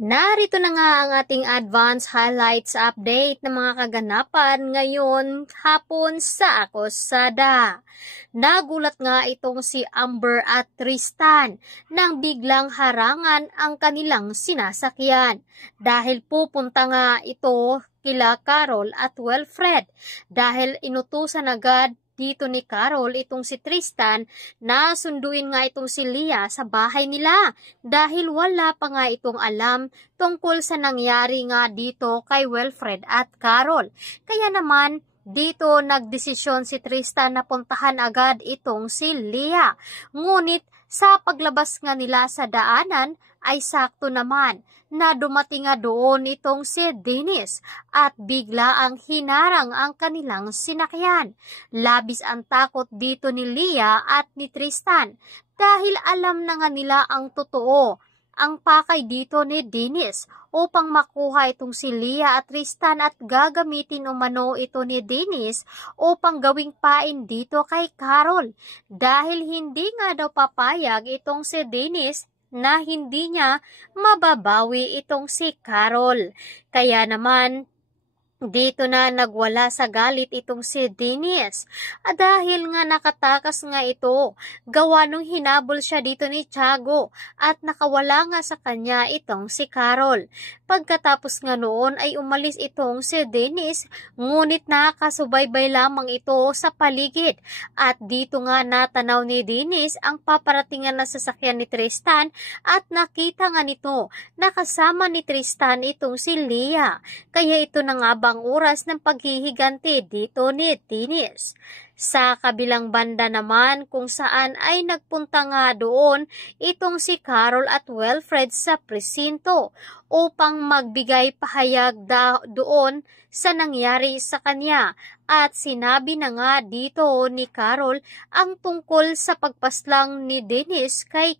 Narito na nga ang ating advance highlights update ng mga kaganapan ngayon hapon sa Akosada. Nagulat nga itong si Amber at Tristan nang biglang harangan ang kanilang sinasakyan dahil pupunta nga ito kila Carol at Wilfred dahil inutusan agad dito ni Carol itong si Tristan na sunduin nga itong si Leah sa bahay nila dahil wala pa nga itong alam tungkol sa nangyari nga dito kay Wilfred at Carol. Kaya naman dito nagdesisyon si Tristan na puntahan agad itong si Leah. Ngunit sa paglabas nga nila sa daanan ay sakto naman na dumating nga doon itong si Dennis at bigla ang hinarang ang kanilang sinakyan. Labis ang takot dito ni Leah at ni Tristan dahil alam na nga nila ang totoo, ang pakay dito ni Dennis upang makuha itong si Leah at Tristan at gagamitin umano ito ni Dennis upang gawing pain dito kay Carol dahil hindi nga daw papayag itong si Dennis na hindi niya mababawi itong si Carol. Kaya naman dito na nagwala sa galit itong si Dennis dahil nga nakatakas nga ito gawa nung hinabol siya dito ni Tiago at nakawala nga sa kanya itong si Carol. Pagkatapos nga noon ay umalis itong si Dennis ngunit nakasubaybay lamang ito sa paligid at dito nga natanaw ni Dennis ang paparatingan na sasakyan ni Tristan at nakita nga nito nakasama ni Tristan itong si Leah. Kaya ito na nga ang oras ng paghihiganti dito ni Dennis. Sa kabilang banda naman kung saan ay nagpunta nga doon itong si Carol at Wilfred sa presinto upang magbigay pahayag doon sa nangyari sa kanya at sinabi na nga dito ni Carol ang tungkol sa pagpaslang ni Dennis kay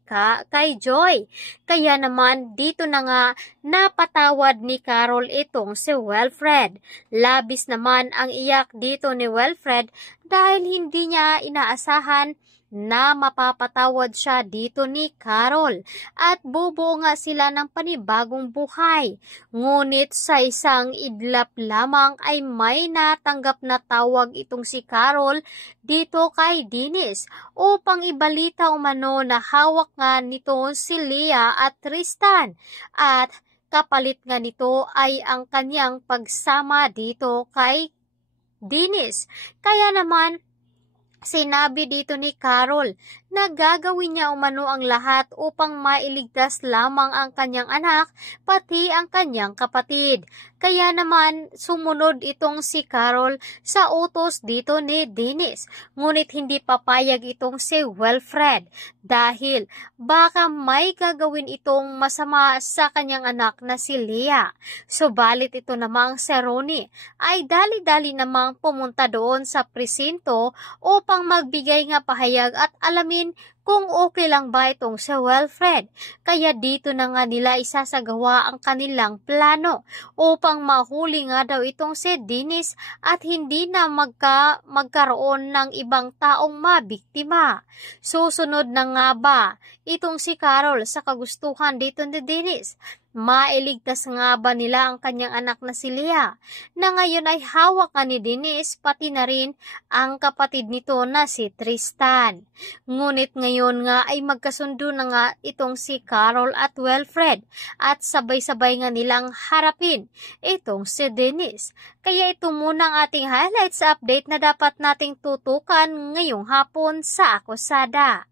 Joy. Kaya naman dito na nga napatawad ni Carol itong si Wilfred. Labis naman ang iyak dito ni Wilfred dahil hindi niya inaasahan na mapapatawad siya dito ni Carol at bubuo nga sila ng panibagong buhay. Ngunit sa isang idlap lamang ay may natanggap na tawag itong si Carol dito kay Dennis upang ibalita umano na hawak nga nito si Leah at Tristan at kapalit nga nito ay ang kanyang pagsama dito kay Dennis. Kaya naman sinabi dito ni Carol na gagawin niya umano ang lahat upang mailigtas lamang ang kanyang anak pati ang kanyang kapatid. Kaya naman sumunod itong si Carol sa utos dito ni Dennis. Ngunit hindi papayag itong si Wilfred dahil baka may gagawin itong masama sa kanyang anak na si Leah. Subalit ito namang si Ronnie ay dali-dali namang pumunta doon sa presinto upang magbigay nga pahayag at alamin kung okay lang ba itong si Wilfred. Kaya dito na nga nila isasagawa ang kanilang plano upang mahuli nga daw itong si Dennis at hindi na magkaroon ng ibang taong mabiktima. Susunod na nga ba itong si Carol sa kagustuhan dito ni Dennis? Mailigtas nga ba nila ang kanyang anak na si Leah na ngayon ay hawak nga ni Dennis pati na rin ang kapatid nito na si Tristan? Ngunit ngayon nga ay magkasundo na nga itong si Carol at Wilfred at sabay-sabay nga nilang harapin itong si Dennis. Kaya ito muna ang ating highlights update na dapat nating tutukan ngayong hapon sa Akosada.